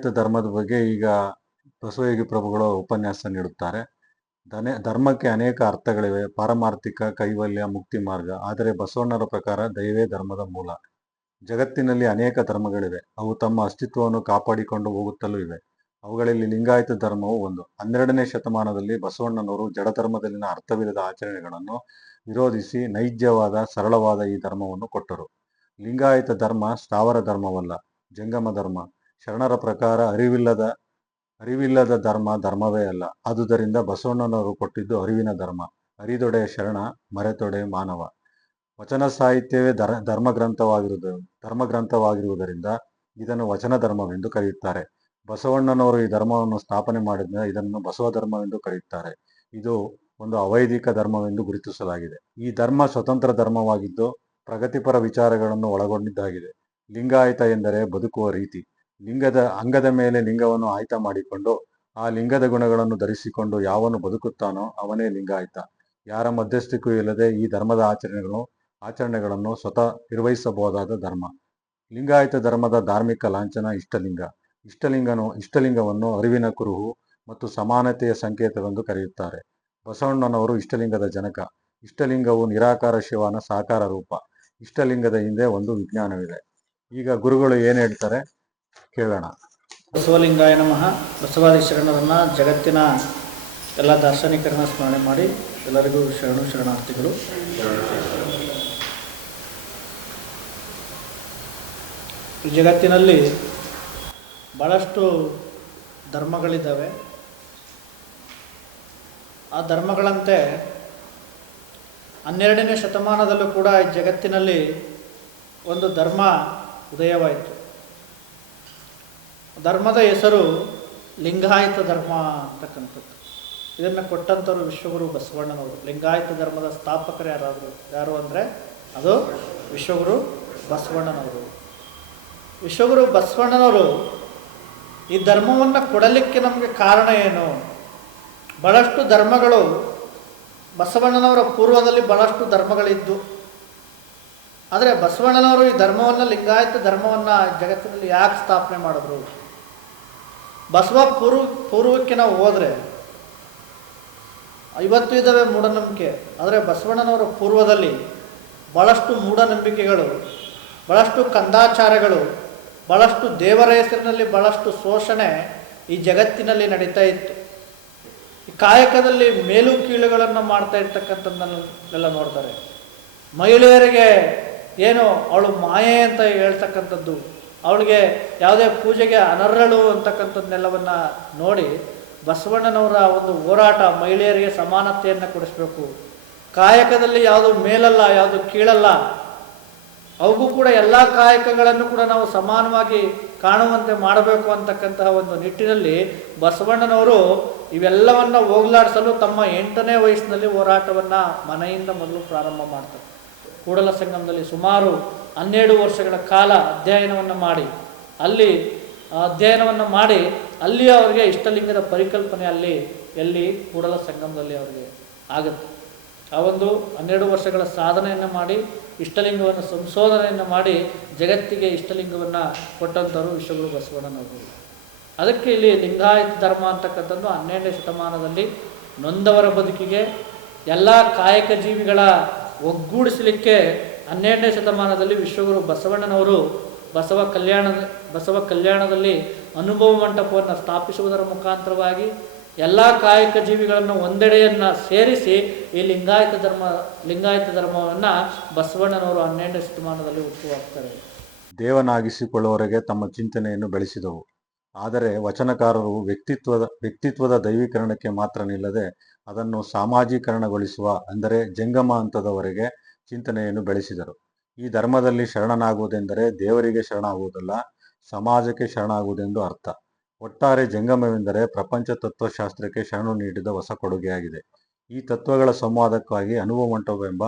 ಲಿಂಗಾಯತ ಧರ್ಮದ ಬಗ್ಗೆ ಈಗ ಬಸವಯೋಗಿ ಪ್ರಭುಗಳು ಉಪನ್ಯಾಸ ನೀಡುತ್ತಾರೆ. ಧನೆ, ಧರ್ಮಕ್ಕೆ ಅನೇಕ ಅರ್ಥಗಳಿವೆ. ಪಾರಮಾರ್ಥಿಕ, ಕೈವಲ್ಯ, ಮುಕ್ತಿ ಮಾರ್ಗ. ಆದರೆ ಬಸವಣ್ಣರ ಪ್ರಕಾರ ದೈವೇ ಧರ್ಮದ ಮೂಲ. ಜಗತ್ತಿನಲ್ಲಿ ಅನೇಕ ಧರ್ಮಗಳಿವೆ. ಅವು ತಮ್ಮ ಅಸ್ತಿತ್ವವನ್ನು ಕಾಪಾಡಿಕೊಂಡು ಹೋಗುತ್ತಲೂ ಇವೆ. ಅವುಗಳಲ್ಲಿ ಲಿಂಗಾಯತ ಧರ್ಮವು ಒಂದು. ಹನ್ನೆರಡನೇ ಶತಮಾನದಲ್ಲಿ ಬಸವಣ್ಣನವರು ಜಡಧರ್ಮದಲ್ಲಿನ ಅರ್ಥವಿಲ್ಲದ ಆಚರಣೆಗಳನ್ನು ವಿರೋಧಿಸಿ ನೈಜವಾದ, ಸರಳವಾದ ಈ ಧರ್ಮವನ್ನು ಕೊಟ್ಟರು. ಲಿಂಗಾಯತ ಧರ್ಮ, ಸ್ಥಾವರ ಧರ್ಮವಲ್ಲ, ಜಂಗಮ ಧರ್ಮ. ಶರಣರ ಪ್ರಕಾರ ಅರಿವಿಲ್ಲದ ಅರಿವಿಲ್ಲದ ಧರ್ಮ ಧರ್ಮವೇ ಅಲ್ಲ. ಆದುದರಿಂದ ಬಸವಣ್ಣನವರು ಕೊಟ್ಟಿದ್ದು ಅರಿವಿನ ಧರ್ಮ. ಅರಿದೊಡೆ ಶರಣ ಮರೆತೊಡೆ ಮಾನವ. ವಚನ ಸಾಹಿತ್ಯವೇ ಧರ್ ಧರ್ಮ ಧರ್ಮಗ್ರಂಥವಾಗಿರುವುದರಿಂದ ಧರ್ಮ ಗ್ರಂಥವಾಗಿರುವುದರಿಂದ ಇದನ್ನು ವಚನ ಧರ್ಮವೆಂದು ಕರೆಯುತ್ತಾರೆ. ಬಸವಣ್ಣನವರು ಈ ಧರ್ಮವನ್ನು ಸ್ಥಾಪನೆ ಮಾಡಿದ ಇದನ್ನು ಬಸವ ಧರ್ಮವೆಂದು ಕರೆಯುತ್ತಾರೆ. ಇದು ಒಂದು ಅವೈದಿಕ ಧರ್ಮವೆಂದು ಗುರುತಿಸಲಾಗಿದೆ. ಈ ಧರ್ಮ ಸ್ವತಂತ್ರ ಧರ್ಮವಾಗಿದ್ದು ಪ್ರಗತಿಪರ ವಿಚಾರಗಳನ್ನು ಒಳಗೊಂಡಿದ್ದಾಗಿದೆ. ಲಿಂಗಾಯತ ಎಂದರೆ ಬದುಕುವ ರೀತಿ. ಲಿಂಗದ ಅಂಗದ ಮೇಲೆ ಲಿಂಗವನ್ನು ಆಯ್ತ ಮಾಡಿಕೊಂಡು ಆ ಲಿಂಗದ ಗುಣಗಳನ್ನು ಧರಿಸಿಕೊಂಡು ಯಾವನು ಬದುಕುತ್ತಾನೋ ಅವನೇ ಲಿಂಗಾಯತ ಯಾರ ಮಧ್ಯಸ್ಥಿಕೂ ಇಲ್ಲದೆ ಈ ಧರ್ಮದ ಆಚರಣೆಗಳು, ಆಚರಣೆಗಳನ್ನು ಸ್ವತಃ ನಿರ್ವಹಿಸಬಹುದಾದ ಧರ್ಮ. ಲಿಂಗಾಯತ ಧರ್ಮದ ಧಾರ್ಮಿಕ ಲಾಂಛನ ಇಷ್ಟಲಿಂಗ. ಇಷ್ಟಲಿಂಗನು, ಇಷ್ಟಲಿಂಗವನ್ನು ಅರಿವಿನ ಕುರುಹು ಮತ್ತು ಸಮಾನತೆಯ ಸಂಕೇತವೆಂದು ಕರೆಯುತ್ತಾರೆ. ಬಸವಣ್ಣನವರು ಇಷ್ಟಲಿಂಗದ ಜನಕ. ಇಷ್ಟಲಿಂಗವು ನಿರಾಕಾರ ಶಿವನ ಸಾಕಾರ ರೂಪ. ಇಷ್ಟಲಿಂಗದ ಹಿಂದೆ ಒಂದು ವಿಜ್ಞಾನವಿದೆ. ಈಗ ಗುರುಗಳು ಏನು ಹೇಳ್ತಾರೆ? ಕೇಳೋಣ. ಬಸವಲಿಂಗಾಯ ನಮಃ. ಬಸವಾದಿ ಶರಣರನ್ನ ಜಗತ್ತಿನ ಎಲ್ಲ ದಾರ್ಶನಿಕರನ್ನ ಸ್ಮರಣೆ ಮಾಡಿ ಎಲ್ಲರಿಗೂ ಶರಣು ಶರಣಾರ್ಥಿಗಳು. ಜಗತ್ತಿನಲ್ಲಿ ಬಹಳಷ್ಟು ಧರ್ಮಗಳಿದ್ದಾವೆ. ಆ ಧರ್ಮಗಳಂತೆ ಹನ್ನೆರಡನೇ ಶತಮಾನದಲ್ಲೂ ಕೂಡ ಈ ಜಗತ್ತಿನಲ್ಲಿ ಒಂದು ಧರ್ಮ ಉದಯವಾಯಿತು. ಧರ್ಮದ ಹೆಸರು ಲಿಂಗಾಯತ ಧರ್ಮ ಅಂತಕ್ಕಂಥದ್ದು. ಇದನ್ನು ಕೊಟ್ಟಂಥವ್ರು ವಿಶ್ವಗುರು ಬಸವಣ್ಣನವರು. ಲಿಂಗಾಯತ ಧರ್ಮದ ಸ್ಥಾಪಕರು ಯಾರಾದರು, ಯಾರು ಅಂದರೆ ಅದು ವಿಶ್ವಗುರು ಬಸವಣ್ಣನವರು. ವಿಶ್ವಗುರು ಬಸವಣ್ಣನವರು ಈ ಧರ್ಮವನ್ನು ಕೊಡಲಿಕ್ಕೆ ನಮಗೆ ಕಾರಣ ಏನು? ಬಹಳಷ್ಟು ಧರ್ಮಗಳು ಬಸವಣ್ಣನವರ ಪೂರ್ವದಲ್ಲಿ ಬಹಳಷ್ಟು ಧರ್ಮಗಳಿದ್ದು. ಆದರೆ ಬಸವಣ್ಣನವರು ಈ ಧರ್ಮವನ್ನು, ಲಿಂಗಾಯತ ಧರ್ಮವನ್ನು ಜಗತ್ತಿನಲ್ಲಿ ಯಾಕೆ ಸ್ಥಾಪನೆ ಮಾಡಿದ್ರು? ಬಸವ ಪೂರ್ವ, ಪೂರ್ವಕ್ಕೆ ನಾವು ಹೋದರೆ, ಐವತ್ತು ಇದ್ದಾವೆ ಮೂಢನಂಬಿಕೆ. ಆದರೆ ಬಸವಣ್ಣನವರ ಪೂರ್ವದಲ್ಲಿ ಭಾಳಷ್ಟು ಮೂಢನಂಬಿಕೆಗಳು ಭಾಳಷ್ಟು ಕಂದಾಚಾರಗಳು ಭಾಳಷ್ಟು ದೇವರ ಹೆಸರಿನಲ್ಲಿ ಭಾಳಷ್ಟು ಶೋಷಣೆ ಈ ಜಗತ್ತಿನಲ್ಲಿ ನಡೀತಾ ಇತ್ತು. ಈ ಕಾಯಕದಲ್ಲಿ ಮೇಲು ಕೀಳುಗಳನ್ನು ಮಾಡ್ತಾ ಇರ್ತಕ್ಕಂಥದ್ದನ್ನೆಲ್ಲ ನೋಡ್ತಾರೆ. ಮಹಿಳೆಯರಿಗೆ ಏನು, ಅವಳು ಮಾಯೆ ಅಂತ ಹೇಳ್ತಕ್ಕಂಥದ್ದು ಅವಳಿಗೆ ಯಾವುದೇ ಪೂಜೆಗೆ ಅನರ್ಹಳು ಅಂತಕ್ಕಂಥದ್ದನ್ನೆಲ್ಲವನ್ನು ನೋಡಿ ಬಸವಣ್ಣನವರ ಒಂದು ಹೋರಾಟ ಮಹಿಳೆಯರಿಗೆ ಸಮಾನತೆಯನ್ನು ಕೊಡಿಸ್ಬೇಕು. ಕಾಯಕದಲ್ಲಿ ಯಾವುದು ಮೇಲಲ್ಲ, ಯಾವುದು ಕೀಳಲ್ಲ, ಅವಗೂ ಕೂಡ ಎಲ್ಲ ಕಾಯಕಗಳನ್ನು ಕೂಡ ನಾವು ಸಮಾನವಾಗಿ ಕಾಣುವಂತೆ ಮಾಡಬೇಕು ಅಂತಕ್ಕಂತಹ ಒಂದು ನಿಟ್ಟಿನಲ್ಲಿ ಬಸವಣ್ಣನವರು ಇವೆಲ್ಲವನ್ನು ಹೋಗಲಾಡಿಸಲು ತಮ್ಮ ಎಂಟನೇ ವಯಸ್ಸಿನಲ್ಲಿ ಹೋರಾಟವನ್ನು ಮನೆಯಿಂದ ಮೊದಲು ಪ್ರಾರಂಭ ಮಾಡ್ತಾರೆ. ಕೂಡಲ ಸಂಗಮದಲ್ಲಿ ಸುಮಾರು ಹನ್ನೆರಡು ವರ್ಷಗಳ ಕಾಲ ಅಧ್ಯಯನವನ್ನು ಮಾಡಿ, ಅಲ್ಲಿ ಅಧ್ಯಯನವನ್ನು ಮಾಡಿ ಅಲ್ಲಿ ಅವರಿಗೆ ಇಷ್ಟಲಿಂಗದ ಪರಿಕಲ್ಪನೆ ಅಲ್ಲಿ, ಎಲ್ಲಿ ಕೂಡಲ ಸಂಗಮದಲ್ಲಿ ಅವರಿಗೆ ಆಗುತ್ತೆ. ಆ ಒಂದು ಹನ್ನೆರಡು ವರ್ಷಗಳ ಸಾಧನೆಯನ್ನು ಮಾಡಿ, ಇಷ್ಟಲಿಂಗವನ್ನು ಸಂಶೋಧನೆಯನ್ನು ಮಾಡಿ ಜಗತ್ತಿಗೆ ಇಷ್ಟಲಿಂಗವನ್ನು ಕೊಟ್ಟಂಥವ್ರು ವಿಶ್ವಗುರು ಬಸವಣ್ಣನವರು ಅದಕ್ಕೆ ಇಲ್ಲಿ ಲಿಂಗಾಯತ ಧರ್ಮ ಅಂತಕ್ಕಂಥದ್ದು ಹನ್ನೆರಡನೇ ಶತಮಾನದಲ್ಲಿ ನೊಂದವರ ಬದುಕಿಗೆ, ಎಲ್ಲ ಕಾಯಕ ಜೀವಿಗಳ ಒಗ್ಗೂಡಿಸಲಿಕ್ಕೆ ಹನ್ನೆರಡನೇ ಶತಮಾನದಲ್ಲಿ ವಿಶ್ವಗುರು ಬಸವಣ್ಣನವರು ಬಸವ ಕಲ್ಯಾಣ, ಬಸವ ಕಲ್ಯಾಣದಲ್ಲಿ ಅನುಭವ ಮಂಟಪವನ್ನು ಸ್ಥಾಪಿಸುವುದರ ಮುಖಾಂತರವಾಗಿ ಎಲ್ಲ ಕಾಯಕ ಜೀವಿಗಳನ್ನು ಒಂದೆಡೆಯನ್ನು ಸೇರಿಸಿ ಈ ಲಿಂಗಾಯತ ಧರ್ಮ, ಲಿಂಗಾಯತ ಧರ್ಮವನ್ನು ಬಸವಣ್ಣನವರು ಹನ್ನೆರಡನೇ ಶತಮಾನದಲ್ಲಿ ಹುಟ್ಟುಹಾಕ್ತಾರೆ. ದೇವನಾಗಿಸಿಕೊಳ್ಳುವವರೆಗೆ ತಮ್ಮ ಚಿಂತನೆಯನ್ನು ಬೆಳೆಸಿದವು. ಆದರೆ ವಚನಕಾರರು ವ್ಯಕ್ತಿತ್ವದ ವ್ಯಕ್ತಿತ್ವದ ದೈವೀಕರಣಕ್ಕೆ ಮಾತ್ರ ನಿಲ್ಲದೆ ಅದನ್ನು ಸಾಮಾಜೀಕರಣಗೊಳಿಸುವ, ಅಂದರೆ ಜಂಗಮ ಹಂತದವರೆಗೆ ಚಿಂತನೆಯನ್ನು ಬೆಳೆಸಿದರು. ಈ ಧರ್ಮದಲ್ಲಿ ಶರಣನಾಗುವುದೆಂದರೆ ದೇವರಿಗೆ ಶರಣಾಗುವುದಲ್ಲ, ಸಮಾಜಕ್ಕೆ ಶರಣಾಗುವುದೆಂದು ಅರ್ಥ. ಒಟ್ಟಾರೆ ಜಂಗಮವೆಂದರೆ ಪ್ರಪಂಚ ತತ್ವಶಾಸ್ತ್ರಕ್ಕೆ ಶರಣು ನೀಡಿದ ಹೊಸ ಕೊಡುಗೆಯಾಗಿದೆ. ಈ ತತ್ವಗಳ ಸಂವಾದಕ್ಕಾಗಿ ಅನುಭವ ಮಂಟಪವೆಂಬ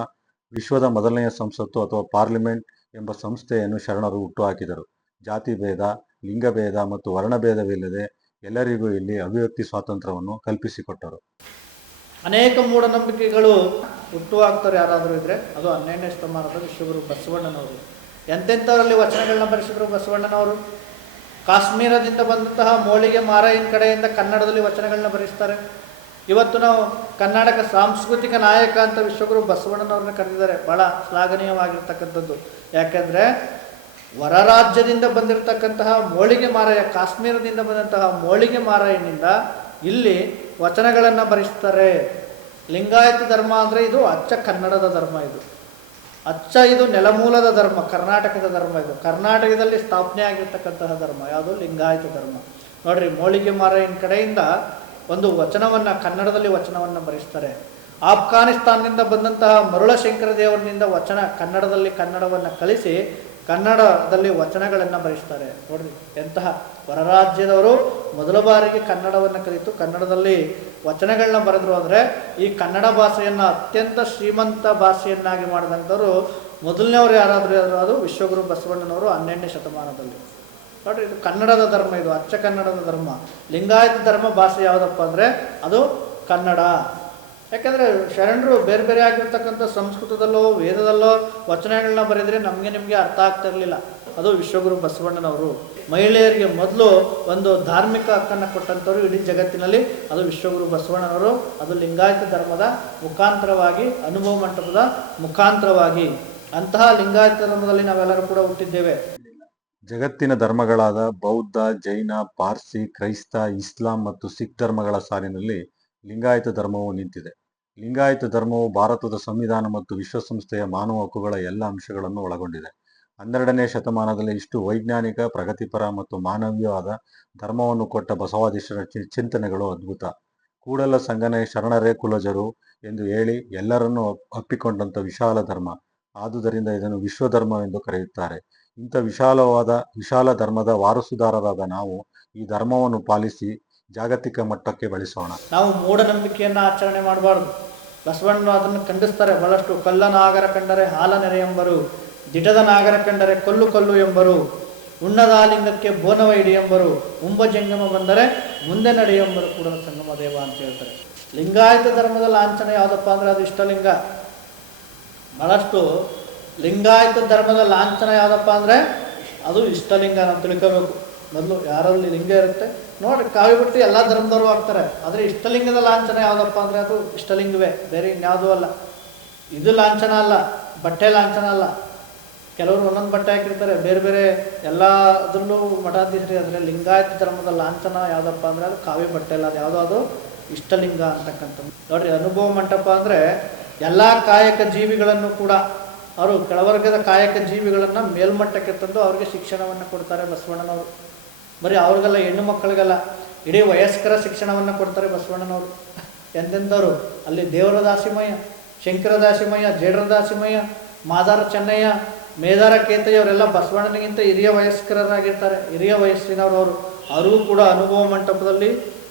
ವಿಶ್ವದ ಮೊದಲನೆಯ ಸಂಸತ್ತು ಅಥವಾ ಪಾರ್ಲಿಮೆಂಟ್ ಎಂಬ ಸಂಸ್ಥೆಯನ್ನು ಶರಣರು ಹುಟ್ಟುಹಾಕಿದರು. ಜಾತಿ ಭೇದ ಲಿಂಗಭೇದ ಮತ್ತು ವರ್ಣಭೇದವಿಲ್ಲದೆ ಎಲ್ಲರಿಗೂ ಇಲ್ಲಿ ಅಭಿವ್ಯಕ್ತಿ ಸ್ವಾತಂತ್ರ್ಯವನ್ನು ಕಲ್ಪಿಸಿಕೊಟ್ಟರು. ಅನೇಕ ಮೂಢನಂಬಿಕೆಗಳು ಹುಟ್ಟುಹಾಕ್ತಾರೆ ಯಾರಾದರೂ ಇದ್ದರೆ ಅದು ಹನ್ನೆರಡನೇ ಶತಮಾನದ ವಿಶ್ವಗುರು ಬಸವಣ್ಣನವರು. ಎಂತೆಂಥವರಲ್ಲಿ ವಚನಗಳನ್ನ ಬರೆಸಿದ್ರು ಬಸವಣ್ಣನವರು? ಕಾಶ್ಮೀರದಿಂದ ಬಂದಂತಹ ಮೋಳಿಗೆ ಮಾರಾಯನ್ ಕಡೆಯಿಂದ ಕನ್ನಡದಲ್ಲಿ ವಚನಗಳನ್ನ ಬರೆಸ್ತಾರೆ. ಇವತ್ತು ನಾವು ಕರ್ನಾಟಕ ಸಾಂಸ್ಕೃತಿಕ ನಾಯಕ ಅಂತ ವಿಶ್ವಗುರು ಬಸವಣ್ಣನವ್ರನ್ನ ಕರೆದಿದ್ದಾರೆ. ಭಾಳ ಶ್ಲಾಘನೀಯವಾಗಿರ್ತಕ್ಕಂಥದ್ದು. ಯಾಕೆಂದರೆ ಹೊರ ರಾಜ್ಯದಿಂದ ಬಂದಿರತಕ್ಕಂತಹ ಮೋಳಿಗೆ ಮಾರಾಯ, ಕಾಶ್ಮೀರದಿಂದ ಬಂದಂತಹ ಮೋಳಿಗೆ ಮಾರಾಯನಿಂದ ಇಲ್ಲಿ ವಚನಗಳನ್ನು ಬರೆಸ್ತಾರೆ. ಲಿಂಗಾಯತ ಧರ್ಮ ಅಂದರೆ ಇದು ಅಚ್ಚ ಕನ್ನಡದ ಧರ್ಮ ಇದು. ಅಚ್ಚ ಇದು ನೆಲಮೂಲದ ಧರ್ಮ, ಕರ್ನಾಟಕದ ಧರ್ಮ ಇದು. ಕರ್ನಾಟಕದಲ್ಲಿ ಸ್ಥಾಪನೆ ಆಗಿರ್ತಕ್ಕಂತಹ ಧರ್ಮ, ಯಾವುದು ಲಿಂಗಾಯತ ಧರ್ಮ. ನೋಡ್ರಿ, ಮೋಳಿಗೆ ಮಾರಾಯನ ಕಡೆಯಿಂದ ಒಂದು ವಚನವನ್ನು, ಕನ್ನಡದಲ್ಲಿ ವಚನವನ್ನು ಬರೆಸ್ತಾರೆ. ಆಫ್ಘಾನಿಸ್ತಾನದಿಂದ ಬಂದಂತಹ ಮರುಳಶಂಕರ ದೇವರನಿಂದ ವಚನ ಕನ್ನಡದಲ್ಲಿ ಕನ್ನಡವನ್ನು ಕಲಿಸಿ ಕನ್ನಡದಲ್ಲಿ ವಚನಗಳನ್ನು ಬರೆಸ್ತಾರೆ. ನೋಡ್ರಿ, ಎಂತಹ ಹೊರರಾಜ್ಯದವರು ಮೊದಲ ಬಾರಿಗೆ ಕನ್ನಡವನ್ನು ಕಲಿತು ಕನ್ನಡದಲ್ಲಿ ವಚನಗಳನ್ನ ಬರೆದ್ರು ಅಂದರೆ ಈ ಕನ್ನಡ ಭಾಷೆಯನ್ನು ಅತ್ಯಂತ ಶ್ರೀಮಂತ ಭಾಷೆಯನ್ನಾಗಿ ಮಾಡಿದಂಥವ್ರು ಮೊದಲನೇವ್ರು ಯಾರಾದರೂ ಯಾರು ಅದು ವಿಶ್ವಗುರು ಬಸವಣ್ಣನವರು ಹನ್ನೆರಡನೇ ಶತಮಾನದಲ್ಲಿ. ನೋಡ್ರಿ, ಇದು ಕನ್ನಡದ ಧರ್ಮ ಇದು, ಅಚ್ಚ ಕನ್ನಡದ ಧರ್ಮ. ಲಿಂಗಾಯತ ಧರ್ಮ ಭಾಷೆ ಯಾವುದಪ್ಪ ಅಂದರೆ ಅದು ಕನ್ನಡ. ಯಾಕಂದರೆ ಶರಣರು ಬೇರೆ ಬೇರೆ ಆಗಿರ್ತಕ್ಕಂಥ ಸಂಸ್ಕೃತದಲ್ಲೋ, ವೇದದಲ್ಲೋ ವಚನಗಳನ್ನ ಬರೆದರೆ ನಮಗೆ ನಿಮಗೆ ಅರ್ಥ ಆಗ್ತಾ ಇರಲಿಲ್ಲ. ಅದು ವಿಶ್ವಗುರು ಬಸವಣ್ಣನವರು. ಮಹಿಳೆಯರಿಗೆ ಮೊದಲು ಒಂದು ಧಾರ್ಮಿಕ ಹಕ್ಕನ್ನು ಕೊಟ್ಟಂಥವ್ರು ಇಡೀ ಜಗತ್ತಿನಲ್ಲಿ. ಅದು ವಿಶ್ವಗುರು ಬಸವಣ್ಣನವರು. ಅದು ಲಿಂಗಾಯತ ಧರ್ಮದ ಮುಖಾಂತರವಾಗಿ, ಅನುಭವ ಮಂಟಪದ ಮುಖಾಂತರವಾಗಿ. ಅಂತಹ ಲಿಂಗಾಯತ ಧರ್ಮದಲ್ಲಿ ನಾವೆಲ್ಲರೂ ಕೂಡ ಹುಟ್ಟಿದ್ದೇವೆ. ಜಗತ್ತಿನ ಧರ್ಮಗಳಾದ ಬೌದ್ಧ, ಜೈನ, ಪಾರ್ಸಿ, ಕ್ರೈಸ್ತ, ಇಸ್ಲಾಂ ಮತ್ತು ಸಿಖ್ ಧರ್ಮಗಳ ಸಾಲಿನಲ್ಲಿ ಲಿಂಗಾಯತ ಧರ್ಮವು ನಿಂತಿದೆ. ಲಿಂಗಾಯತ ಧರ್ಮವು ಭಾರತದ ಸಂವಿಧಾನ ಮತ್ತು ವಿಶ್ವಸಂಸ್ಥೆಯ ಮಾನವ ಹಕ್ಕುಗಳ ಎಲ್ಲ ಅಂಶಗಳನ್ನು ಒಳಗೊಂಡಿದೆ. ಹನ್ನೆರಡನೇ ಶತಮಾನದಲ್ಲಿ ಇಷ್ಟು ವೈಜ್ಞಾನಿಕ, ಪ್ರಗತಿಪರ ಮತ್ತು ಮಾನವೀಯವಾದ ಧರ್ಮವನ್ನು ಕೊಟ್ಟ ಬಸವಾದೀಶರ ಚಿಂತನೆಗಳು ಅದ್ಭುತ. ಕೂಡಲ ಸಂಗನೆ ಶರಣರೇ ಕುಲಜರು ಎಂದು ಹೇಳಿ ಎಲ್ಲರನ್ನೂ ಅಪ್- ಅಪ್ಪಿಕೊಂಡಂಥ ವಿಶಾಲ ಧರ್ಮ. ಆದುದರಿಂದ ಇದನ್ನು ವಿಶ್ವಧರ್ಮವೆಂದು ಕರೆಯುತ್ತಾರೆ. ಇಂಥ ವಿಶಾಲವಾದ, ವಿಶಾಲ ಧರ್ಮದ ವಾರಸುದಾರರಾದ ನಾವು ಈ ಧರ್ಮವನ್ನು ಪಾಲಿಸಿ ಜಾಗತಿಕ ಮಟ್ಟಕ್ಕೆ ಬಳಸೋಣ. ನಾವು ಮೂಢನಂಬಿಕೆಯನ್ನು ಆಚರಣೆ ಮಾಡಬಾರ್ದು. ಬಸವಣ್ಣ ಅದನ್ನು ಖಂಡಿಸ್ತಾರೆ. ಬಹಳಷ್ಟು ಕಲ್ಲ ನಾಗರ ಕಂಡರೆ, ಹಾಲ ನೆರೆ ಎಂಬರು, ದಿಟದ ನಾಗರ ಕಂಡರೆ, ಕೊಲ್ಲು ಕಲ್ಲು ಎಂಬರು, ಉಣ್ಣದ ಲಿಂಗಕ್ಕೆ ಬೋನವ ಇಡಿ ಎಂಬರು ಉಂಬ ಜಂಗಮ ಬಂದರೆ ಮುಂದೆ ನಡೆ ಎಂಬರು ಕೂಡ ಸಂಗಮ ದೇವ ಅಂತ ಹೇಳ್ತಾರೆ. ಲಿಂಗಾಯತ ಧರ್ಮದ ಲಾಂಛನ ಯಾವುದಪ್ಪ ಅಂದರೆ ಅದು ಇಷ್ಟಲಿಂಗ. ಬಹಳಷ್ಟು ಲಿಂಗಾಯತ ಧರ್ಮದ ಲಾಂಛನ ಯಾವುದಪ್ಪ ಅಂದರೆ ಅದು ಇಷ್ಟಲಿಂಗ ನಾವು ತಿಳ್ಕೋಬೇಕು. ಮೊದಲು ಯಾರಲ್ಲಿ ಲಿಂಗ ಇರುತ್ತೆ? ನೋಡಿ ಕಾವಿ ಬಿಟ್ಟು ಎಲ್ಲ ಧರ್ಮದವರು ಆಗ್ತಾರೆ. ಆದರೆ ಇಷ್ಟಲಿಂಗದ ಲಾಂಛನ ಯಾವುದಪ್ಪ ಅಂದರೆ ಅದು ಇಷ್ಟಲಿಂಗವೇ, ಬೇರೆ ಇನ್ಯಾವುದೂ ಅಲ್ಲ. ಇದು ಲಾಂಛನ ಅಲ್ಲ, ಬಟ್ಟೆ ಲಾಂಛನ ಅಲ್ಲ. ಕೆಲವರು ಒಂದೊಂದು ಬಟ್ಟೆ ಹಾಕಿರ್ತಾರೆ, ಬೇರೆ ಬೇರೆ ಎಲ್ಲ ಅದರಲ್ಲೂ ಮಠಾಧೀಶರಿ ಆದರೆ ಲಿಂಗಾಯತ ಧರ್ಮದ ಲಾಂಛನ ಯಾವುದಪ್ಪ ಅಂದರೆ ಅದು ಕಾವಿ ಬಟ್ಟೆ ಅಲ್ಲ, ಅದು ಯಾವುದೋ ಅದು ಇಷ್ಟಲಿಂಗ ಅಂತಕ್ಕಂಥದ್ದು. ನೋಡ್ರಿ, ಅನುಭವ ಮಂಟಪ ಅಂದರೆ ಎಲ್ಲ ಕಾಯಕ ಜೀವಿಗಳನ್ನು ಕೂಡ ಅವರು ಕೆಳವರ್ಗದ ಕಾಯಕ ಜೀವಿಗಳನ್ನು ಮೇಲ್ಮಟ್ಟಕ್ಕೆ ತಂದು ಅವರಿಗೆ ಶಿಕ್ಷಣವನ್ನು ಕೊಡ್ತಾರೆ ಬಸವಣ್ಣನವರು. ಬರೀ ಅವ್ರಿಗೆಲ್ಲ ಹೆಣ್ಣು ಮಕ್ಕಳಿಗೆಲ್ಲ, ಇಡೀ ವಯಸ್ಕರ ಶಿಕ್ಷಣವನ್ನು ಕೊಡ್ತಾರೆ ಬಸವಣ್ಣನವರು. ಎಂತೆಂಥವ್ರು? ಅಲ್ಲಿ ದೇವರ ದಾಸಿಮಯ್ಯ ಶಂಕರ ದಾಸಿಮಯ್ಯ ಜೇಡರ ದಾಸಿಮಯ್ಯ ಮಾದಾರ ಚೆನ್ನಯ್ಯ, ಮೇದಾರ ಕೇತಯ್ಯ ಅವರೆಲ್ಲ ಬಸವಣ್ಣನಿಗಿಂತ ಹಿರಿಯ ವಯಸ್ಕರಾಗಿರ್ತಾರೆ ಹಿರಿಯ ವಯಸ್ಸಿನವರು ಅವರು ಅವರಿಗೂ ಕೂಡ ಅನುಭವ ಮಂಟಪದಲ್ಲಿ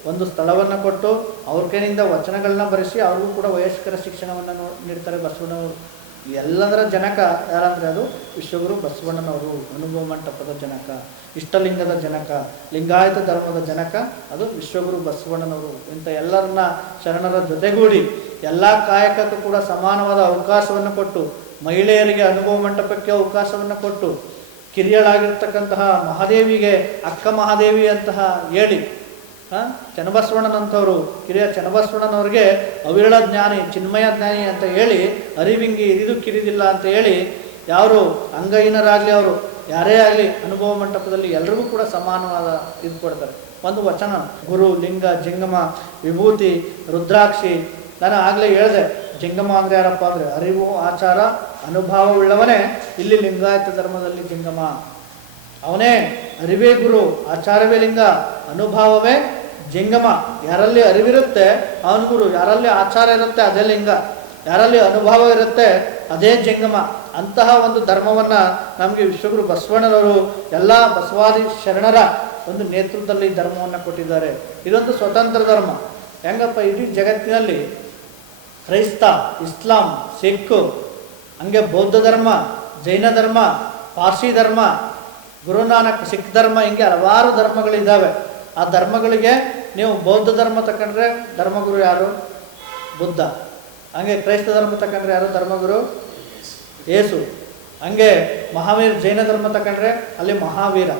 ಒಂದು ಸ್ಥಳವನ್ನು ಕೊಟ್ಟು ಅವ್ರ ಕೈನಿಂದ ವಚನಗಳನ್ನ ಬರೆಸಿ ಅವ್ರಿಗೂ ಕೂಡ ವಯಸ್ಕರ ಶಿಕ್ಷಣವನ್ನು ನೋ, ನೀಡ್ತಾರೆ ಬಸವಣ್ಣನವರು. ಎಲ್ಲದರ ಜನಕ ಯಾರಂದರೆ ಅದು ವಿಶ್ವಗುರು ಬಸವಣ್ಣನವರು, ಅನುಭವ ಮಂಟಪದ ಜನಕ, ಇಷ್ಟಲಿಂಗದ ಜನಕ, ಲಿಂಗಾಯತ ಧರ್ಮದ ಜನಕ, ಅದು ವಿಶ್ವಗುರು ಬಸವಣ್ಣನವರು ಇಂಥ ಎಲ್ಲರನ್ನ ಶರಣರ ಜೊತೆಗೂಡಿ ಎಲ್ಲ ಕಾಯಕಕ್ಕೂ ಕೂಡ ಸಮಾನವಾದ ಅವಕಾಶವನ್ನು ಕೊಟ್ಟು, ಮಹಿಳೆಯರಿಗೆ ಅನುಭವ ಮಂಟಪಕ್ಕೆ ಅವಕಾಶವನ್ನು ಕೊಟ್ಟು ಕಿರಿಯಳಾಗಿರ್ತಕ್ಕಂತಹ ಮಹಾದೇವಿಗೆ ಅಕ್ಕ ಮಹಾದೇವಿ ಅಂತಹ ಹೇಳಿ ಚನ್ನಬಸವಣ್ಣನಂಥವರು, ಕಿರಿಯ ಚನ್ನಬಸವಣ್ಣನವ್ರಿಗೆ ಅವಿರಳ ಜ್ಞಾನಿ, ಚಿನ್ಮಯ ಜ್ಞಾನಿ ಅಂತ ಹೇಳಿ, ಅರಿವಿಂಗಿ ಇರಿದು ಕಿರಿದಿಲ್ಲ ಅಂತ ಹೇಳಿ, ಯಾರು ಅಂಗಹೀನರಾಗಲಿ ಅವರು, ಯಾರೇ ಆಗಲಿ ಅನುಭವ ಮಂಟಪದಲ್ಲಿ ಎಲ್ರಿಗೂ ಕೂಡ ಸಮಾನವಾದ ಇದು ಕೊಡ್ತಾರೆ. ಒಂದು ವಚನ, ಗುರು, ಲಿಂಗ, ಜಂಗಮ, ವಿಭೂತಿ, ರುದ್ರಾಕ್ಷಿ. ನಾನು ಆಗಲೇ ಹೇಳಿದೆ, ಜಂಗಮ ಅಂದರೆ ಯಾರಪ್ಪ ಅಂದರೆ ಅರಿವು, ಆಚಾರ ಅನುಭವವುಳ್ಳವನೇ ಇಲ್ಲಿ ಲಿಂಗಾಯತ ಧರ್ಮದಲ್ಲಿ ಜಂಗಮ. ಅವನೇ ಅರಿವೇ ಗುರು, ಆಚಾರವೇ ಲಿಂಗ, ಅನುಭವವೇ ಜಂಗಮ, ಯಾರಲ್ಲಿ ಅರಿವಿರುತ್ತೆ, ಅವನ ಗುರು, ಯಾರಲ್ಲಿ ಆಚಾರ ಇರುತ್ತೆ, ಅದೇ ಲಿಂಗ. ಯಾರಲ್ಲಿ ಅನುಭವ ಇರುತ್ತೆ, ಅದೇ ಜಂಗಮ. ಅಂತಹ ಒಂದು ಧರ್ಮವನ್ನು ನಮಗೆ ವಿಶ್ವಗುರು ಬಸವಣ್ಣನವರು ಎಲ್ಲ ಬಸವಾದಿ ಶರಣರ ಒಂದು ನೇತೃತ್ವದಲ್ಲಿ ಧರ್ಮವನ್ನು ಕೊಟ್ಟಿದ್ದಾರೆ. ಇದೊಂದು ಸ್ವತಂತ್ರ ಧರ್ಮ. ಹೆಂಗಪ್ಪ, ಇಡೀ ಜಗತ್ತಿನಲ್ಲಿ ಕ್ರೈಸ್ತ, ಇಸ್ಲಾಂ, ಸಿಖ್, ಹಂಗೆ ಬೌದ್ಧ ಧರ್ಮ, ಜೈನ ಧರ್ಮ, ಪಾರ್ಸಿ ಧರ್ಮ, ಗುರುನಾನಕ್ ಸಿಖ್ ಧರ್ಮ, ಹಿಂಗೆ ಹಲವಾರು ಧರ್ಮಗಳಿದ್ದಾವೆ. ಆ ಧರ್ಮಗಳಿಗೆ ನೀವು ಬೌದ್ಧ ಧರ್ಮ ತಕೊಂಡ್ರೆ ಧರ್ಮಗುರು ಯಾರು? ಬುದ್ಧ. ಹಂಗೆ ಕ್ರೈಸ್ತ ಧರ್ಮ ತಗೊಂಡ್ರೆ ಯಾರು? ಧರ್ಮಗುರು ಏಸು ಹಂಗೆ ಮಹಾವೀರ್ ಜೈನ ಧರ್ಮ ತಕೊಂಡ್ರೆ ಅಲ್ಲಿ ಮಹಾವೀರ.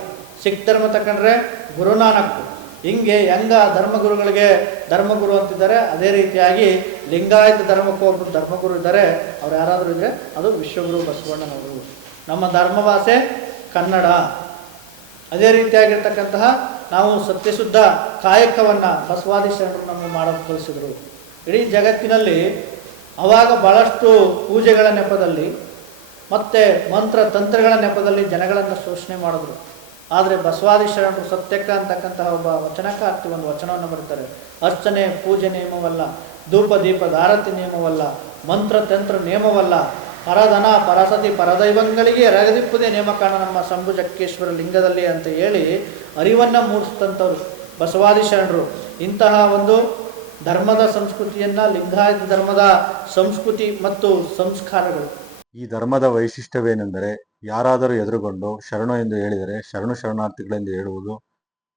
ಸಿಖ್ ಧರ್ಮ ತಗೊಂಡ್ರೆ ಗುರುನಾನಕ್ ಹಿಂಗೆ ಹೆಂಗ ಧರ್ಮಗುರುಗಳಿಗೆ ಧರ್ಮಗುರು ಅಂತಿದ್ದಾರೆ, ಅದೇ ರೀತಿಯಾಗಿ ಲಿಂಗಾಯತ ಧರ್ಮಕ್ಕೂ ಒಬ್ಬರು ಧರ್ಮಗುರು ಇದ್ದಾರೆ. ಅವ್ರು ಯಾರಾದರೂ ಇದ್ದರೆ ಅದು ವಿಶ್ವಗುರು ಬಸವಣ್ಣನವರು. ನಮ್ಮ ಧರ್ಮ ಭಾಷೆ ಕನ್ನಡ. ಅದೇ ರೀತಿಯಾಗಿರ್ತಕ್ಕಂತಹ ನಾವು ಸತ್ಯಶುದ್ಧ ಕಾಯಕವನ್ನು ಬಸವಾದಿ ಶರಣರು ನಮಗೆ ಮಾಡಲು ಕಲಿಸಿದರು ಇಡೀ ಜಗತ್ತಿನಲ್ಲಿ ಅವಾಗ ಭಾಳಷ್ಟು ಪೂಜೆಗಳ ನೆಪದಲ್ಲಿ ಮತ್ತು ಮಂತ್ರ ತಂತ್ರಗಳ ನೆಪದಲ್ಲಿ ಜನಗಳನ್ನು ಶೋಷಣೆ ಮಾಡಿದ್ರು. ಆದರೆ ಬಸವಾದಿ ಶರಣರು ಸತ್ಯಕ್ಕ ಅಂತಕ್ಕಂತಹ ಒಬ್ಬ ವಚನಕಾರ್ತಿ ಒಂದು ವಚನವನ್ನು ಬರ್ತಾರೆ. ಅರ್ಚನೆ, ಪೂಜೆ ನಿಯಮವಲ್ಲ, ಧೂಪ ದೀಪದ ಆರತಿ ನಿಯಮವಲ್ಲ, ಮಂತ್ರ, ತಂತ್ರ ನಿಯಮವಲ್ಲ ಪರಧನ ಪರಸತಿ ಪರದೈವಂಗಳಿಗೆ ರಗದಿಪ್ಪುದೇ ನೇಮಕಾಣ ನಮ್ಮ ಸಂಭುಜಕ್ಕೇಶ್ವರ ಲಿಂಗದಲ್ಲಿ ಅಂತ ಹೇಳಿ ಅರಿವನ್ನು ಮೂಡಿಸಿದಂಥವ್ರು ಬಸವಾದಿ ಶರಣರು. ಇಂತಹ ಒಂದು ಧರ್ಮದ ಸಂಸ್ಕೃತಿಯನ್ನು ಲಿಂಗಾಯತ ಧರ್ಮದ ಸಂಸ್ಕೃತಿ ಮತ್ತು ಸಂಸ್ಕಾರಗಳು. ಈ ಧರ್ಮದ ವೈಶಿಷ್ಟ್ಯವೇನೆಂದರೆ ಯಾರಾದರೂ ಎದುರುಗೊಂಡು ಶರಣು ಎಂದು ಹೇಳಿದರೆ ಶರಣು ಶರಣಾರ್ಥಿಗಳೆಂದು ಹೇಳುವುದು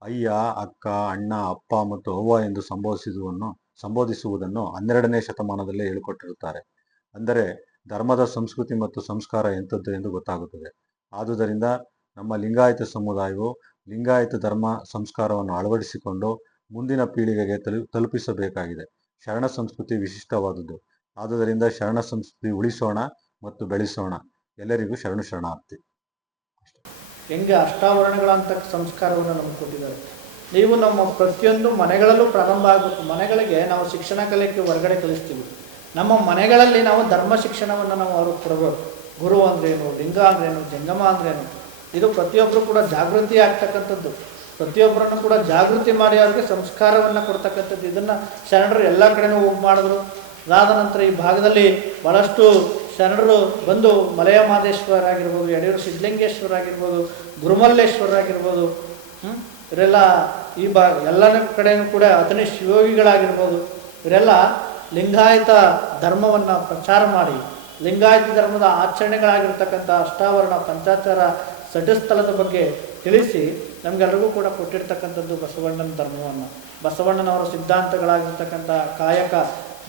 ಅಯ್ಯ, ಅಕ್ಕ, ಅಣ್ಣ, ಅಪ್ಪ ಮತ್ತು ಅವ್ವ ಎಂದು ಸಂಬೋಧಿಸುವುದನ್ನು ಸಂಬೋಧಿಸುವುದನ್ನು ಹನ್ನೆರಡನೇ ಶತಮಾನದಲ್ಲೇ ಹೇಳಿಕೊಟ್ಟಿರುತ್ತಾರೆ. ಅಂದರೆ ಧರ್ಮದ ಸಂಸ್ಕೃತಿ ಮತ್ತು ಸಂಸ್ಕಾರ ಎಂಥದ್ದು ಎಂದು ಗೊತ್ತಾಗುತ್ತದೆ. ಆದುದರಿಂದ ನಮ್ಮ ಲಿಂಗಾಯತ ಸಮುದಾಯವು ಲಿಂಗಾಯತ ಧರ್ಮ ಸಂಸ್ಕಾರವನ್ನು ಅಳವಡಿಸಿಕೊಂಡು ಮುಂದಿನ ಪೀಳಿಗೆಗೆ ತಲು, ತಲುಪಿಸಬೇಕಾಗಿದೆ. ಶರಣ ಸಂಸ್ಕೃತಿ ವಿಶಿಷ್ಟವಾದುದು. ಆದುದರಿಂದ ಶರಣ ಸಂಸ್ಕೃತಿ ಉಳಿಸೋಣ ಮತ್ತು ಬೆಳೆಸೋಣ. ಎಲ್ಲರಿಗೂ ಶರಣು ಶರಣಾರ್ಥಿ. ಹೆಂಗೆ ಅಷ್ಟಾವರಣಗಳಂತ ಸಂಸ್ಕಾರವನ್ನು ನಮಗೆ ಕೊಟ್ಟಿದ್ದಾರೆ. ನೀವು ನಮ್ಮ ಪ್ರತಿಯೊಂದು ಮನೆಗಳಲ್ಲೂ ಪ್ರಾರಂಭ ಆಗಬೇಕು ಮನೆಗಳಿಗೆ ನಾವು ಶಿಕ್ಷಣ ಕಲಿಯಕ್ಕೆ ಹೊರಗಡೆ ಕಲಿಸ್ತೀವಿ. ನಮ್ಮ ಮನೆಗಳಲ್ಲಿ ನಾವು ಧರ್ಮ ಶಿಕ್ಷಣವನ್ನು ನಾವು ಅವ್ರಿಗೆ ಕೊಡಬೇಕು. ಗುರು ಅಂದ್ರೇನು, ಲಿಂಗ ಅಂದ್ರೇನು, ಜಂಗಮ ಅಂದ್ರೇನು, ಇದು ಪ್ರತಿಯೊಬ್ಬರು ಕೂಡ ಜಾಗೃತಿ ಆಗ್ತಕ್ಕಂಥದ್ದು. ಪ್ರತಿಯೊಬ್ಬರನ್ನು ಕೂಡ ಜಾಗೃತಿ ಮಾಡಿ ಅವ್ರಿಗೆ ಸಂಸ್ಕಾರವನ್ನು ಕೊಡ್ತಕ್ಕಂಥದ್ದು. ಇದನ್ನು ಶರಣರು ಎಲ್ಲ ಕಡೆನೂ ಹೋಗಿ ಮಾಡಿದ್ರು. ಅದಾದ ನಂತರ ಈ ಭಾಗದಲ್ಲಿ ಭಾಳಷ್ಟು ಶರಣರು ಬಂದು ಮಲಯ ಮಾದೇಶ್ವರ ಆಗಿರ್ಬೋದು, ಯಡಿಯೂರು ಸಿದ್ಧಲಿಂಗೇಶ್ವರ ಆಗಿರ್ಬೋದು, ಗುರುಮಲ್ಲೇಶ್ವರ ಆಗಿರ್ಬೋದು? ಇವರೆಲ್ಲ ಈ ಭಾಗ ಎಲ್ಲ ಕಡೆಯೂ ಕೂಡ ಅತನೇ ಶಿವಯೋಗಿಗಳಾಗಿರ್ಬೋದು. ಇವರೆಲ್ಲ ಲಿಂಗಾಯತ ಧರ್ಮವನ್ನು ಪ್ರಚಾರ ಮಾಡಿ, ಲಿಂಗಾಯತ ಧರ್ಮದ ಆಚರಣೆಗಳಾಗಿರ್ತಕ್ಕಂಥ ಅಷ್ಟಾವರಣ ಪಂಚಾಚಾರ ಸಟಿಸ್ಥಳದ ಬಗ್ಗೆ ತಿಳಿಸಿ ನಮಗೆಲ್ಲರಿಗೂ ಕೂಡ ಕೊಟ್ಟಿರ್ತಕ್ಕಂಥದ್ದು ಬಸವಣ್ಣನ ಧರ್ಮವನ್ನು. ಬಸವಣ್ಣನವರ ಸಿದ್ಧಾಂತಗಳಾಗಿರ್ತಕ್ಕಂಥ ಕಾಯಕ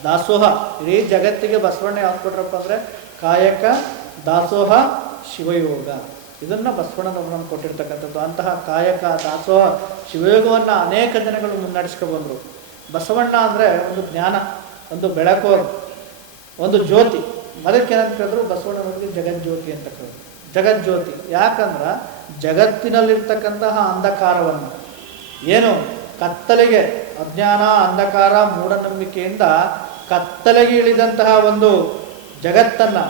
ದಾಸೋಹ, ಇಡೀ ಜಗತ್ತಿಗೆ ಬಸವಣ್ಣ ಯಾವ್ದು ಕೊಟ್ರಪ್ಪ ಅಂದರೆ ಕಾಯಕ ದಾಸೋಹ ಶಿವಯೋಗ. ಇದನ್ನು ಬಸವಣ್ಣನವರು ಕೊಟ್ಟಿರ್ತಕ್ಕಂಥದ್ದು. ಅಂತಹ ಕಾಯಕ ದಾಸೋಹ ಶಿವಯೋಗವನ್ನು ಅನೇಕ ಜನಗಳು ಮುನ್ನಡೆಸ್ಕೊ ಬಂದರು. ಬಸವಣ್ಣ ಅಂದರೆ ಒಂದು ಜ್ಞಾನ. ಒಂದು ಬೆಳಕೋರು, ಒಂದು ಜ್ಯೋತಿ. ಅದಕ್ಕೆ ಏನಂತ ಕೇಳಿದ್ರು, ಬಸವಣ್ಣನವರಿಗೆ ಜಗಜ್ಯೋತಿ ಅಂತ ಕರೆದ್ರು ಜಗಜ್ಯೋತಿ ಯಾಕಂದ್ರೆ ಜಗತ್ತಿನಲ್ಲಿರ್ತಕ್ಕಂತಹ ಅಂಧಕಾರವನ್ನು, ಏನು? ಕತ್ತಲೆಗೆ, ಅಜ್ಞಾನ, ಅಂಧಕಾರ, ಮೂಢನಂಬಿಕೆಯಿಂದ ಕತ್ತಲೆಗೆ ಇಳಿದಂತಹ ಒಂದು ಜಗತ್ತನ್ನು,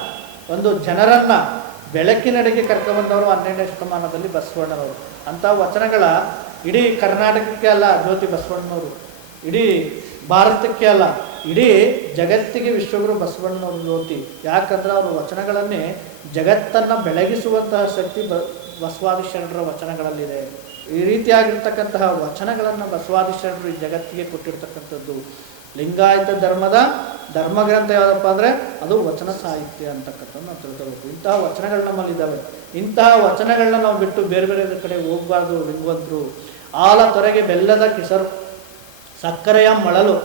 ಒಂದು ಜನರನ್ನು ಬೆಳಕಿನಡೆಗೆ ಕರ್ಕೊಂಬಂದವರು ಹನ್ನೆರಡನೇ ಶತಮಾನದಲ್ಲಿ ಬಸವಣ್ಣನವರು. ಅಂಥ ವಚನಗಳ ಇಡೀ ಕರ್ನಾಟಕಕ್ಕೆ ಅಲ್ಲ, ಜ್ಯೋತಿ ಬಸವಣ್ಣನವರು. ಇಡೀ ಭಾರತಕ್ಕೆ ಅಲ್ಲ. ಇಡೀ ಜಗತ್ತಿಗೆ ವಿಶ್ವಗುರು ಬಸವಣ್ಣನವರು ಜ್ಯೋತಿ ಯಾಕಂದ್ರೆ ಅವರ ವಚನಗಳನ್ನೇ ಜಗತ್ತನ್ನು ಬೆಳಗಿಸುವಂತಹ ಶಕ್ತಿ ಬಸವಾದಿ ಶರಣರ ವಚನಗಳಲ್ಲಿದೆ. ಈ ರೀತಿಯಾಗಿರ್ತಕ್ಕಂತಹ ವಚನಗಳನ್ನು ಬಸವಾದಿ ಶರಣರು ಈ ಜಗತ್ತಿಗೆ ಕೊಟ್ಟಿರ್ತಕ್ಕಂಥದ್ದು. ಲಿಂಗಾಯತ ಧರ್ಮದ ಧರ್ಮಗ್ರಂಥ ಯಾವುದಪ್ಪ ಅಂದರೆ ಅದು ವಚನ ಸಾಹಿತ್ಯ ಅಂತಕ್ಕಂಥದ್ದು ನಾವು ತಿಳ್ಕೋಬೇಕು ಇಂತಹ ವಚನಗಳು ನಮ್ಮಲ್ಲಿದ್ದಾವೆ ಇಂತಹ ವಚನಗಳನ್ನ ನಾವು ಬಿಟ್ಟು ಬೇರೆ ಬೇರೆ ಕಡೆ ಹೋಗಬಾರ್ದು, ಲಿಂಗವಂತರು. ಆಲ ತೊರೆಗೆ ಬೆಲ್ಲದ ಕಿಸರು ಸಕ್ಕರೆಯ ಮಳಲು.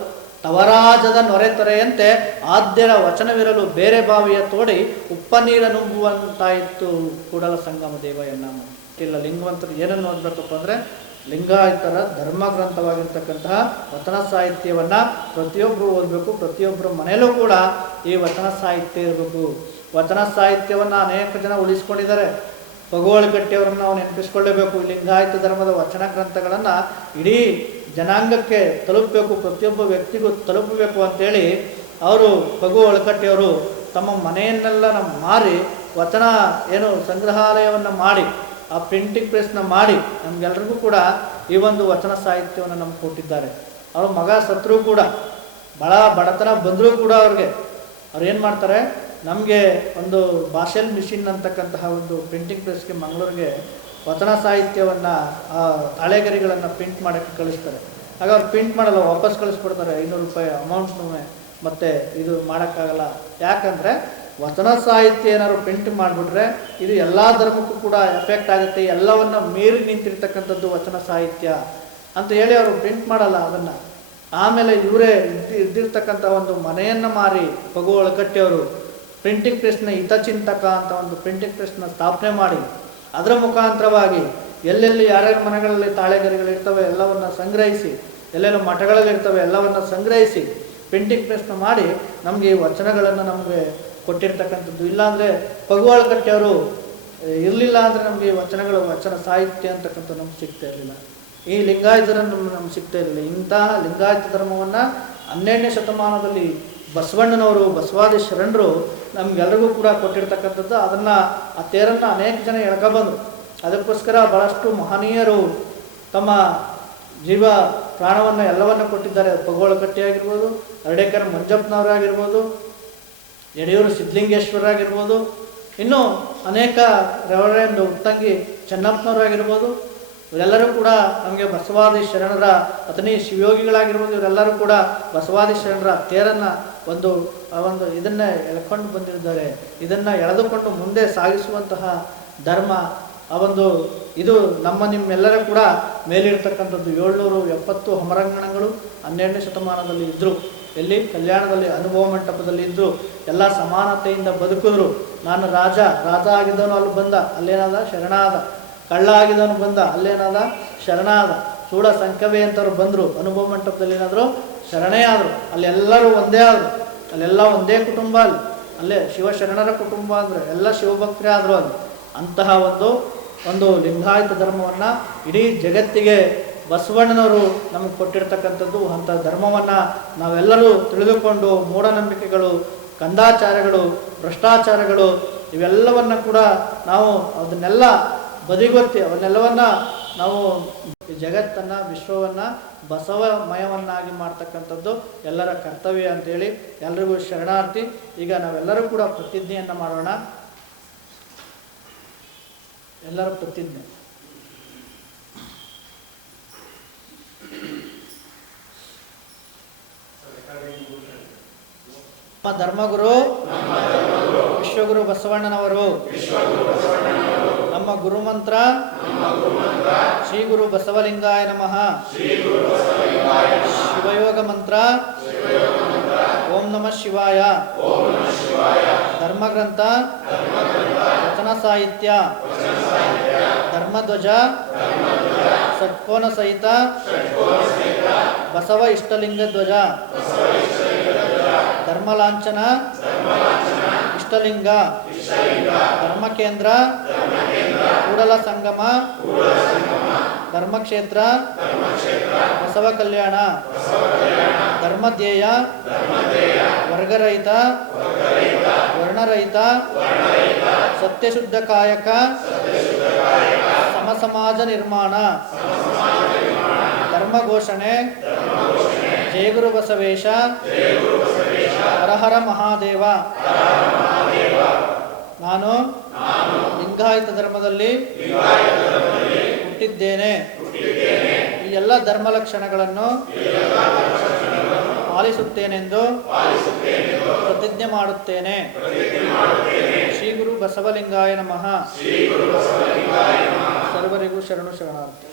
ತವರಾಜದ ನೊರೆ ತೊರೆಯಂತೆ ಆದ್ಯರ ವಚನವಿರಲು ಬೇರೆ ಬಾವಿಯ ತೋಡಿ ಉಪ್ಪ ನೀರ ನುಂಗುವಂತಾಯಿತು. ಕೂಡಲ ಸಂಗಮ ದೇವ ಎನ್ನಮ್ಮ ಇಲ್ಲ ಲಿಂಗವಂತರು ಏನನ್ನು ಓದಬೇಕಪ್ಪ ಅಂದರೆ ಲಿಂಗಾಯತರ ಧರ್ಮ ಗ್ರಂಥವಾಗಿರ್ತಕ್ಕಂತಹ ವಚನ ಸಾಹಿತ್ಯವನ್ನು ಪ್ರತಿಯೊಬ್ಬರು ಓದಬೇಕು. ಪ್ರತಿಯೊಬ್ಬರ ಮನೆಯಲ್ಲೂ ಕೂಡ ಈ ವಚನ ಸಾಹಿತ್ಯ ಇರಬೇಕು. ವಚನ ಸಾಹಿತ್ಯವನ್ನು ಅನೇಕ ಜನ ಉಳಿಸ್ಕೊಂಡಿದ್ದಾರೆ. ಭಗವಳಗಟ್ಟಿಯವರನ್ನು ನಾವು ನೆನಪಿಸ್ಕೊಳ್ಳೇಬೇಕು. ಲಿಂಗಾಯತ ಧರ್ಮದ ವಚನ ಗ್ರಂಥಗಳನ್ನು ಇಡೀ ಜನಾಂಗಕ್ಕೆ ತಲುಪಬೇಕು, ಪ್ರತಿಯೊಬ್ಬ ವ್ಯಕ್ತಿಗೂ ತಲುಪಬೇಕು ಅಂತೇಳಿ ಅವರು ಭಗು ಒಳಕಟ್ಟಿಯವರು ತಮ್ಮ ಮನೆಯನ್ನೆಲ್ಲ ಮಾರಿ ವಚನ ಏನು ಸಂಗ್ರಹಾಲಯವನ್ನು ಮಾಡಿ, ಆ ಪ್ರಿಂಟಿಂಗ್ ಪ್ರೆಸ್ನ ಮಾಡಿ ನಮಗೆಲ್ರಿಗೂ ಕೂಡ ಈ ಒಂದು ವಚನ ಸಾಹಿತ್ಯವನ್ನು ನಮ್ಗೆ ಕೊಟ್ಟಿದ್ದಾರೆ. ಅವ್ರ ಮಗ ಸತ್ರು ಕೂಡ ಭಾಳ ಬಡತನ ಬಂದರೂ ಕೂಡ ಅವ್ರಿಗೆ, ಅವ್ರು ಏನು ಮಾಡ್ತಾರೆ, ನಮಗೆ ಒಂದು ಭಾಷೆಲ್ ಮಿಷಿನ್ ಅಂತಕ್ಕಂತಹ ಒಂದು ಪ್ರಿಂಟಿಂಗ್ ಪ್ರೆಸ್ಗೆ ಮಂಗಳೂರಿಗೆ ವಚನ ಸಾಹಿತ್ಯವನ್ನು ತಾಳೆಗರಿಗಳನ್ನು ಪ್ರಿಂಟ್ ಮಾಡೋಕ್ಕೆ ಕಳಿಸ್ತಾರೆ. ಆಗ ಅವ್ರು ಪ್ರಿಂಟ್ ಮಾಡಲ್ಲ, ವಾಪಸ್ ಕಳಿಸ್ಬಿಡ್ತಾರೆ. ಐನೂರು ರೂಪಾಯಿ ಅಮೌಂಟ್ನೂ ಮತ್ತು ಇದು ಮಾಡೋಕ್ಕಾಗಲ್ಲ. ಯಾಕಂದರೆ ವಚನ ಸಾಹಿತ್ಯ ಏನಾದ್ರು ಪ್ರಿಂಟ್ ಮಾಡಿಬಿಟ್ರೆ ಇದು ಎಲ್ಲ ಧರ್ಮಕ್ಕೂ ಕೂಡ ಎಫೆಕ್ಟ್ ಆಗುತ್ತೆ. ಎಲ್ಲವನ್ನ ಮೀರಿ ನಿಂತಿರ್ತಕ್ಕಂಥದ್ದು ವಚನ ಸಾಹಿತ್ಯ ಅಂತ ಹೇಳಿ ಅವರು ಪ್ರಿಂಟ್ ಮಾಡಲ್ಲ ಅದನ್ನು. ಆಮೇಲೆ ಇವರೇ ಇದ್ದು, ಇದ್ದಿರ್ತಕ್ಕಂಥ ಒಂದು ಮನೆಯನ್ನು ಮಾರಿ ಪಗು ಒಳಕಟ್ಟಿಯವರು ಪ್ರಿಂಟಿಂಗ್ ಪ್ರೆಸ್ನ ಹಿತಚಿಂತಕ ಅಂತ ಒಂದು ಪ್ರಿಂಟಿಂಗ್ ಪ್ರೆಸ್ನ ಸ್ಥಾಪನೆ ಮಾಡಿ ಅದರ ಮುಖಾಂತರವಾಗಿ ಎಲ್ಲೆಲ್ಲಿ ಯಾರ್ಯಾರ ಮನೆಗಳಲ್ಲಿ ತಾಳೆಗರಿಗಳಿರ್ತವೆ ಎಲ್ಲವನ್ನು ಸಂಗ್ರಹಿಸಿ, ಎಲ್ಲೆಲ್ಲೋ ಮಠಗಳಲ್ಲಿ ಇರ್ತವೆ ಎಲ್ಲವನ್ನು ಸಂಗ್ರಹಿಸಿ ಪೇಂಟಿಂಗ್ ಪ್ರೆಸ್ನ ಮಾಡಿ ನಮಗೆ ಈ ವಚನಗಳನ್ನು ನಮಗೆ ಕೊಟ್ಟಿರ್ತಕ್ಕಂಥದ್ದು. ಇಲ್ಲಾಂದರೆ ಪಗುವಾಳ ಕಟ್ಟೆಯವರು ಇರಲಿಲ್ಲ ಅಂದರೆ ನಮಗೆ ವಚನಗಳು, ವಚನ ಸಾಹಿತ್ಯ ಅಂತಕ್ಕಂಥ ನಮ್ಗೆ ಸಿಗ್ತಾ ಇರಲಿಲ್ಲ. ಈ ಲಿಂಗಾಯತರನ್ನು ನಮ್ಗೆ ಸಿಗ್ತಾ ಇರಲಿಲ್ಲ. ಇಂತಹ ಲಿಂಗಾಯತ ಧರ್ಮವನ್ನು ಹನ್ನೆರಡನೇ ಶತಮಾನದಲ್ಲಿ ಬಸವಣ್ಣನವರು ಬಸವಾದಿ ಶರಣರು ನಮಗೆಲ್ಲರಿಗೂ ಕೂಡ ಕೊಟ್ಟಿರ್ತಕ್ಕಂಥದ್ದು, ಅದನ್ನು ಆ ತೇರನ್ನು ಅನೇಕ ಜನ ಎಳ್ಕೊಬಂದರು ಅದಕ್ಕೋಸ್ಕರ ಭಾಳಷ್ಟು ಮಹನೀಯರು ತಮ್ಮ ಜೀವ ಪ್ರಾಣವನ್ನು ಎಲ್ಲವನ್ನು ಕೊಟ್ಟಿದ್ದಾರೆ. ಪಗೋಳಕಟ್ಟಿ ಆಗಿರ್ಬೋದು ಅರಡೇಕರ್ ಮಂಜಪ್ಪನವರಾಗಿರ್ಬೋದು ಯಡಿಯೂರು ಸಿದ್ಧಲಿಂಗೇಶ್ವರರಾಗಿರ್ಬೋದು ಇನ್ನೂ ಅನೇಕ ರೆವರೆಂಡ್ ಉತ್ತಂಗಿ ಚೆನ್ನಪ್ಪನವರಾಗಿರ್ಬೋದು ಇವರೆಲ್ಲರೂ ಕೂಡ ನಮಗೆ ಬಸವಾದಿ ಶರಣರ ಅತನಿ ಶಿವಯೋಗಿಗಳಾಗಿರ್ಬೋದು, ಇವರೆಲ್ಲರೂ ಕೂಡ ಬಸವಾದಿ ಶರಣರ ತೇರನ್ನು ಒಂದು ಒಂದು ಇದನ್ನು ಎಳ್ಕೊಂಡು ಬಂದಿದ್ದಾರೆ. ಇದನ್ನು ಎಳೆದುಕೊಂಡು ಮುಂದೆ ಸಾಗಿಸುವಂತಹ ಧರ್ಮ, ಆ ಒಂದು ಇದು ನಮ್ಮ ನಿಮ್ಮೆಲ್ಲರ ಕೂಡ ಮೇಲಿರ್ತಕ್ಕಂಥದ್ದು. ಏಳ್ನೂರು ಎಪ್ಪತ್ತು ಹೊಮರಂಗಣಗಳು ಹನ್ನೆರಡನೇ ಶತಮಾನದಲ್ಲಿ ಇದ್ದರು ಎಲ್ಲಿ? ಕಲ್ಯಾಣದಲ್ಲಿ, ಅನುಭವ ಮಂಟಪದಲ್ಲಿ ಇದ್ದರು ಎಲ್ಲ ಸಮಾನತೆಯಿಂದ ಬದುಕಿದ್ರು. ನಾನು ರಾಜ ರಾಜ ಆಗಿದ್ದವನು ಅಲ್ಲಿ ಬಂದ, ಅಲ್ಲೇನಾದ? ಶರಣಾದ. ಕಳ್ಳ ಆಗಿದ್ದವನು ಬಂದ, ಅಲ್ಲೇನಾದ? ಶರಣಾದ. ಚೂಡ ಸಂಕವೇ ಅಂತವ್ರು ಬಂದರು. ಅನುಭವ ಮಂಟಪದಲ್ಲಿ ಏನಾದರೂ? ಶರಣೇ ಆದರು. ಅಲ್ಲೆಲ್ಲರೂ ಒಂದೇ ಆದರು. ಅಲ್ಲೆಲ್ಲ ಒಂದೇ ಕುಟುಂಬ ಅಲ್ಲಿ. ಅಲ್ಲೇ ಶಿವಶರಣರ ಕುಟುಂಬ ಅಂದರೆ ಎಲ್ಲ ಶಿವಭಕ್ತರೇ ಆದರು ಅಲ್ಲಿ. ಅಂತಹ ಒಂದು ಒಂದು ಲಿಂಗಾಯತ ಧರ್ಮವನ್ನು ಇಡೀ ಜಗತ್ತಿಗೆ ಬಸವಣ್ಣನವರು ನಮಗೆ ಕೊಟ್ಟಿರ್ತಕ್ಕಂಥದ್ದು ಅಂಥ ಧರ್ಮವನ್ನು ನಾವೆಲ್ಲರೂ ತಿಳಿದುಕೊಂಡು ಮೂಢನಂಬಿಕೆಗಳು, ಕಂದಾಚಾರಗಳು, ಭ್ರಷ್ಟಾಚಾರಗಳು, ಇವೆಲ್ಲವನ್ನು ಕೂಡ ನಾವು ಅದನ್ನೆಲ್ಲ ಬದಿಗೊತ್ತಿ, ಅವನ್ನೆಲ್ಲವನ್ನ ನಾವು ಜಗತ್ತನ್ನು, ವಿಶ್ವವನ್ನು, ಬಸವಮಯವನ್ನಾಗಿ ಮಾಡ್ತಕ್ಕಂಥದ್ದು ಎಲ್ಲರ ಕರ್ತವ್ಯ ಅಂತೇಳಿ ಎಲ್ರಿಗೂ ಶರಣಾರ್ಥಿ. ಈಗ ನಾವೆಲ್ಲರೂ ಕೂಡ ಪ್ರತಿಜ್ಞೆಯನ್ನು ಮಾಡೋಣ. ಎಲ್ಲರ ಪ್ರತಿಜ್ಞೆ. ಧರ್ಮಗುರು, ವಿಶ್ವಗುರು ಬಸವಣ್ಣನವರು. ನಮ್ಮ ಗುರುಮಂತ್ರ, ಶ್ರೀ ಗುರು ಬಸವಲಿಂಗಾಯ ನಮಃ. ಶಿವಯೋಗ ಮಂತ್ರ, ಓಂ ನಮಃ ಶಿವಾಯ. ಧರ್ಮಗ್ರಂಥ ರಚನ ಸಾಹಿತ್ಯ, ಧರ್ಮಧ್ವಜ ಷಟ್ಕೋನ ಸಹಿತ ಬಸವ ಇಷ್ಟಲಿಂಗ ಧ್ವಜ ಧರ್ಮಲಾಂಛನ ಇಷ್ಟಲಿಂಗ ಧರ್ಮಕೇಂದ್ರ ಕೂಡಲ ಸಂಗಮ, ಧರ್ಮಕ್ಷೇತ್ರ ಬಸವ ಕಲ್ಯಾಣ ಧರ್ಮಧ್ಯೇಯ, ವರ್ಗರಹಿತ, ವರ್ಣರಹಿತ, ಸತ್ಯಶುದ್ಧ ಕಾಯಕ, ಸಮಸಮಾಜ ನಿರ್ಮಾಣ ಧರ್ಮ ಘೋಷಣೆ ಜಯಗುರು ಬಸವೇಶ ಹರಹರ ಹರ ಮಹಾದೇವ. ನಾನು ಲಿಂಗಾಯತ ಧರ್ಮದಲ್ಲಿ ಹುಟ್ಟಿದ್ದೇನೆ. ಈ ಎಲ್ಲ ಧರ್ಮ ಲಕ್ಷಣಗಳನ್ನು ಪಾಲಿಸುತ್ತೇನೆಂದು ಪ್ರತಿಜ್ಞೆ ಮಾಡುತ್ತೇನೆ. ಶ್ರೀ ಗುರು ಬಸವಲಿಂಗಾಯ ನಮಃ. ಸರ್ವರಿಗೂ ಶರಣು ಶರಣಾರ್ಥಿ.